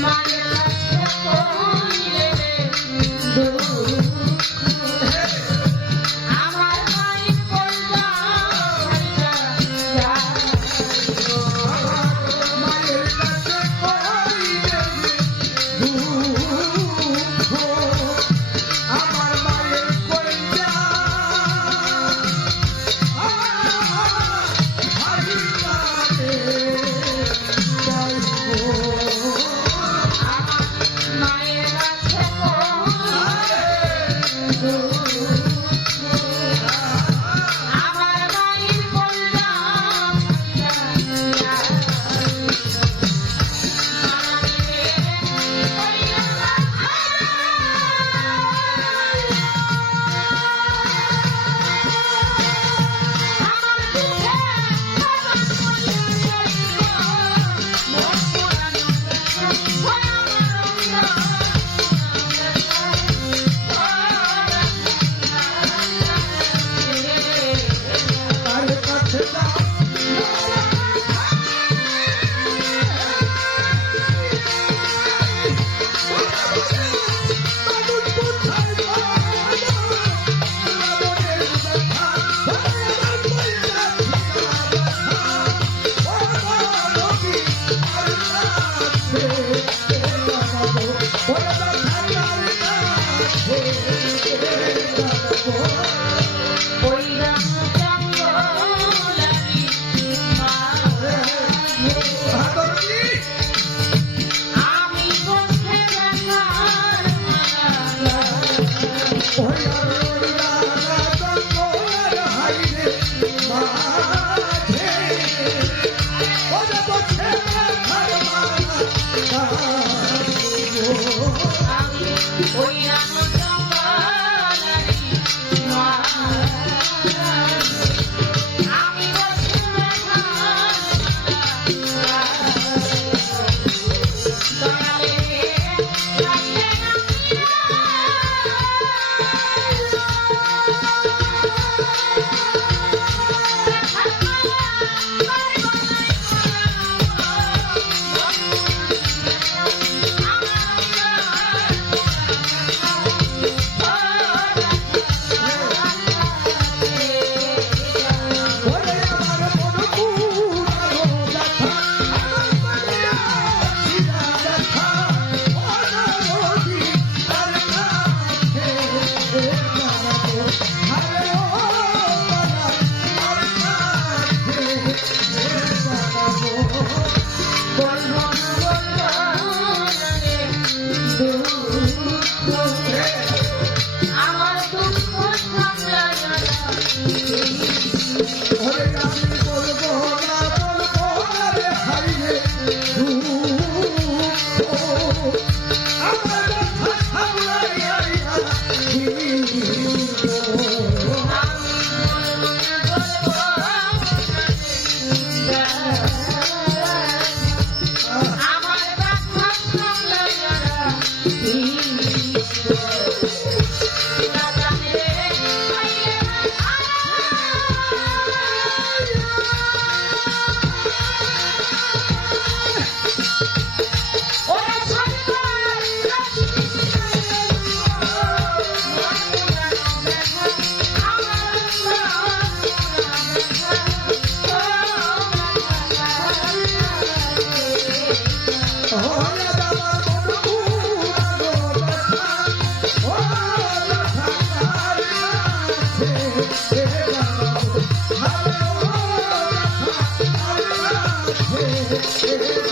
Maya Krishna Thank you.